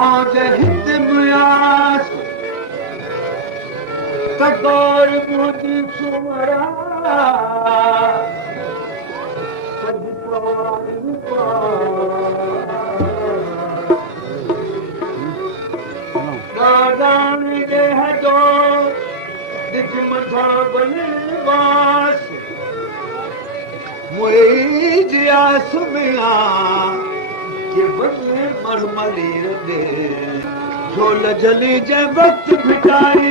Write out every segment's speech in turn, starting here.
आज हित मुयास तगोर मोदी सुमरा गादान गे हदो दिख मथा बनवास मोई जिया सुमिया के बदले मरमलीर दे झोल जली जे वक्त बिताई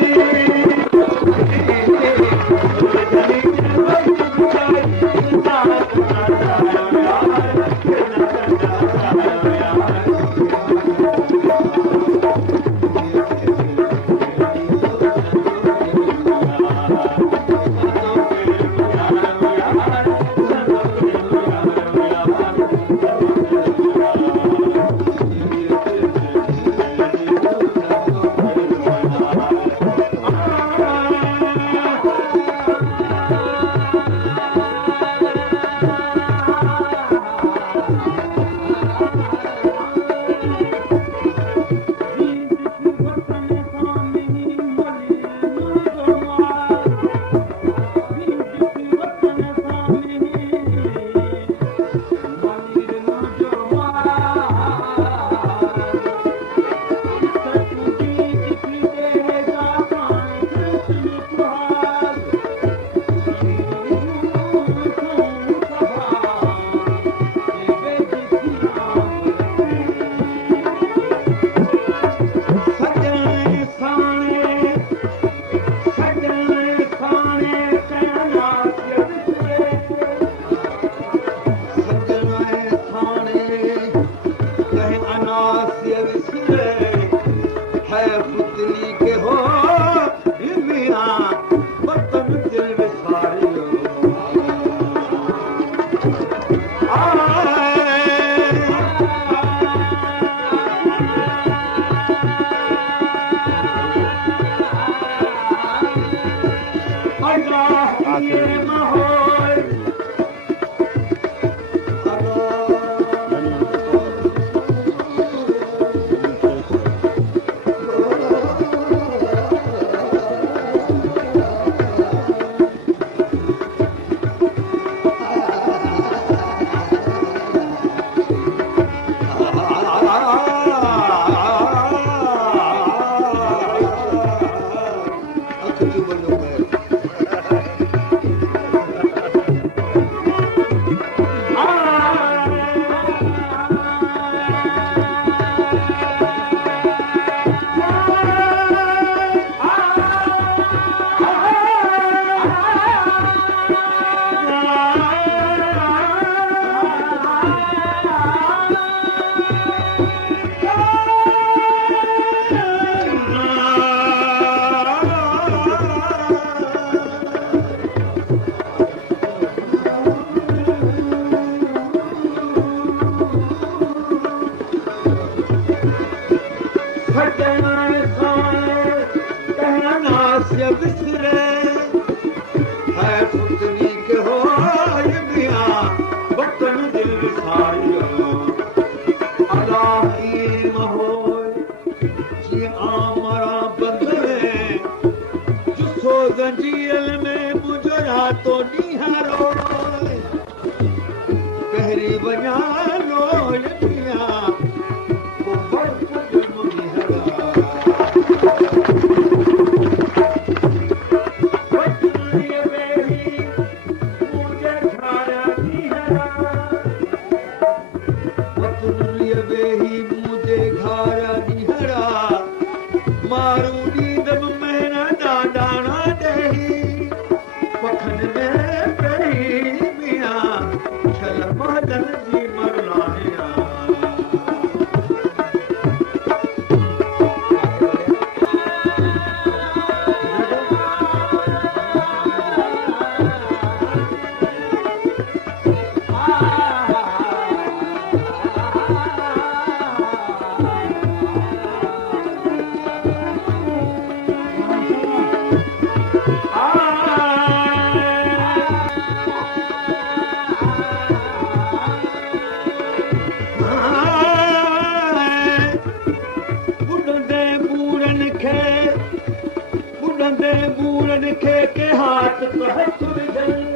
बूरनि खे के हाथ हथ विझनि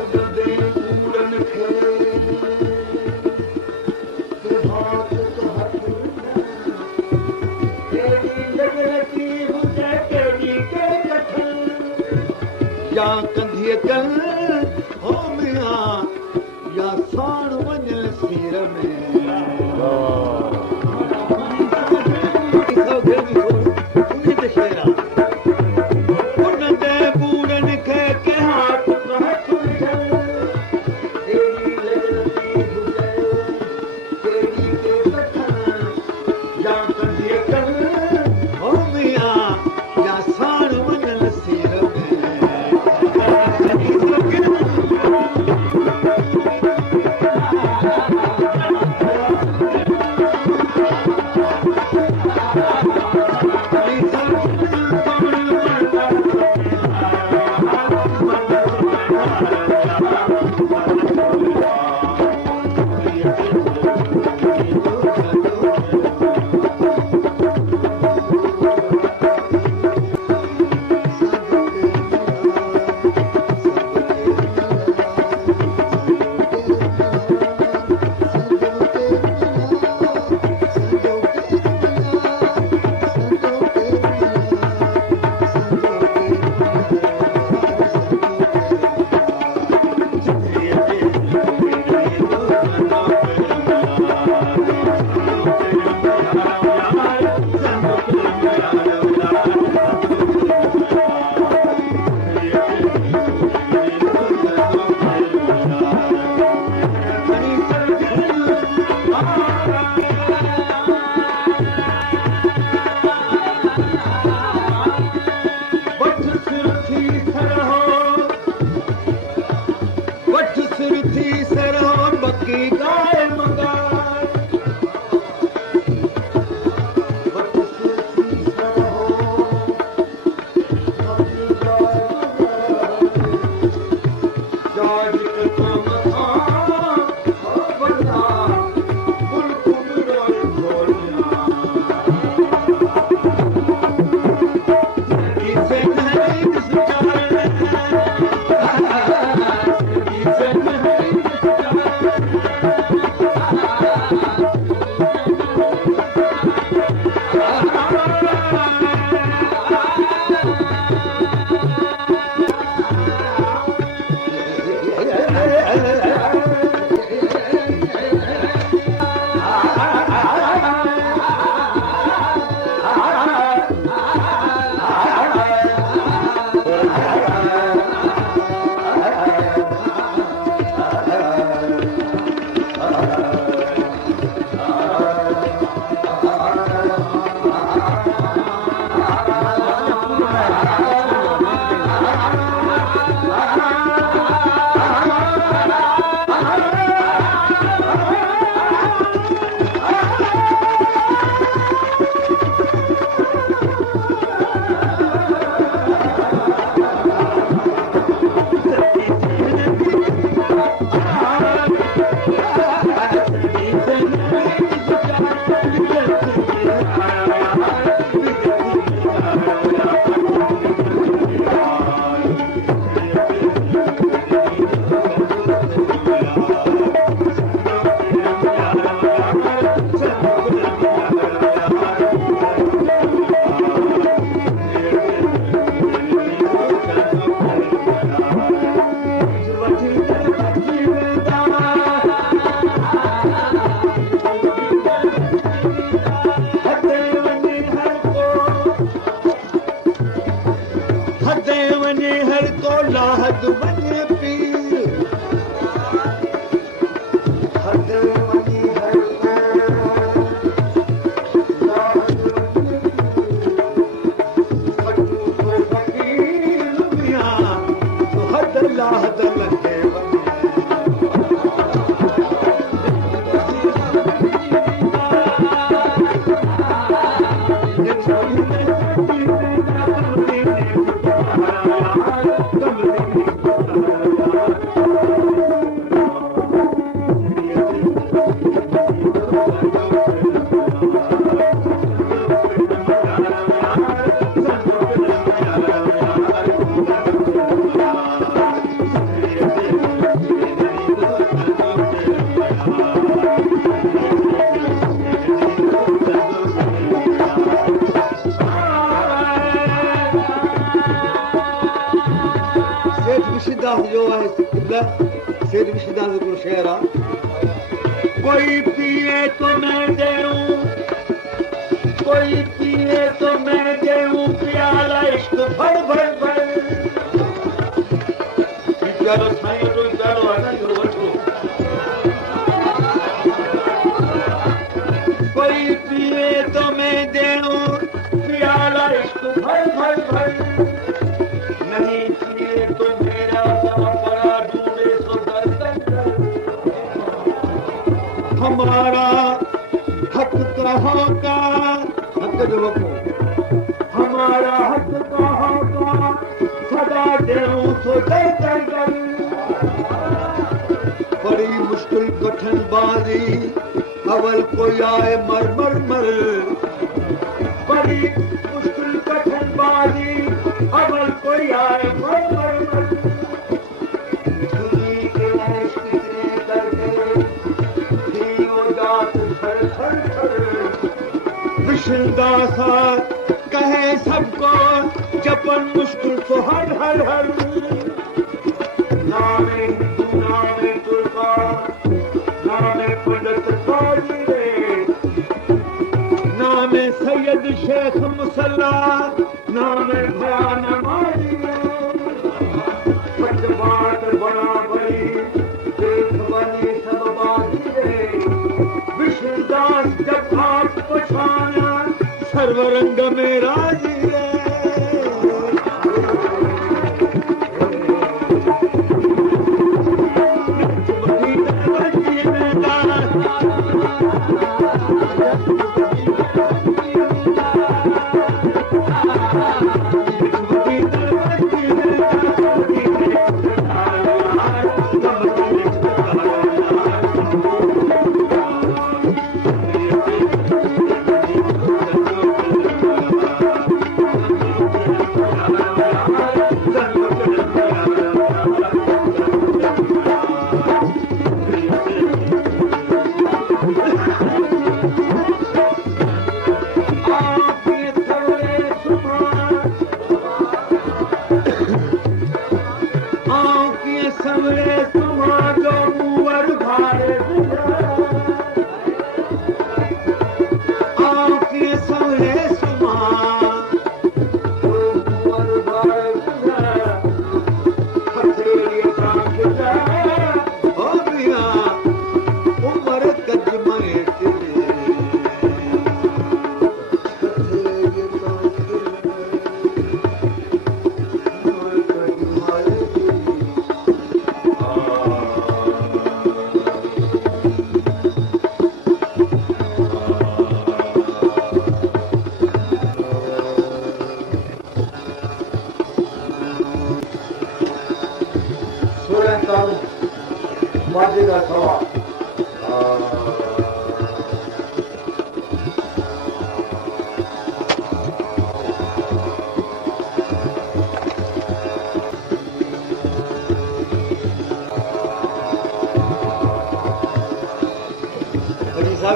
उॾंदे बूरनि खे के हाथ हथ विझनि लॻी हुजे कहिड़ी के कठनि या कंधीअ कनि हो मिया या साण वञनि सीर में विशदास जो है शेर विशदास को शेर आ कोई पिए तो मैं देऊं, कोई पिए तो मैं देऊं प्याला इश्क भर भर भर। प्यालो साईं जो प्यालो आनंद वठो। कोई पिए तो मैं देऊं प्याला इश्क भर भर भर। नहीं पिए तो मेरा परा डूबे सो दर दर। हमारा हक कहाँ का हक जो हमारा हक कहाँ का सदा देऊं तो दर दर दर। बड़ी मुश्किल कठिन बाजी अवल कोई आए मर मर मर। बड़ी मुश्किल कठिन बाजी अवल कोई आए मर मर मर। धुनी के इश्क इतने दर्द थी वो दात थर थर थर। विशदासा कहे सबको जपन मुश्किल तो हर हर हर। नामे हिंदू नामे तुर्का नामे पंडित काजी रे। नामे सैयद शेख मुसल्ला नामे भयान मारी सच बात बड़ा बड़ी देख बनी सब बाजी रे। विशदास जब हाथ पछाना सर्वरंग में राजी रे।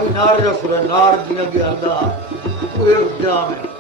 नार जो सुर नार जीअं बि हलंदा उहे जाम आहिनि।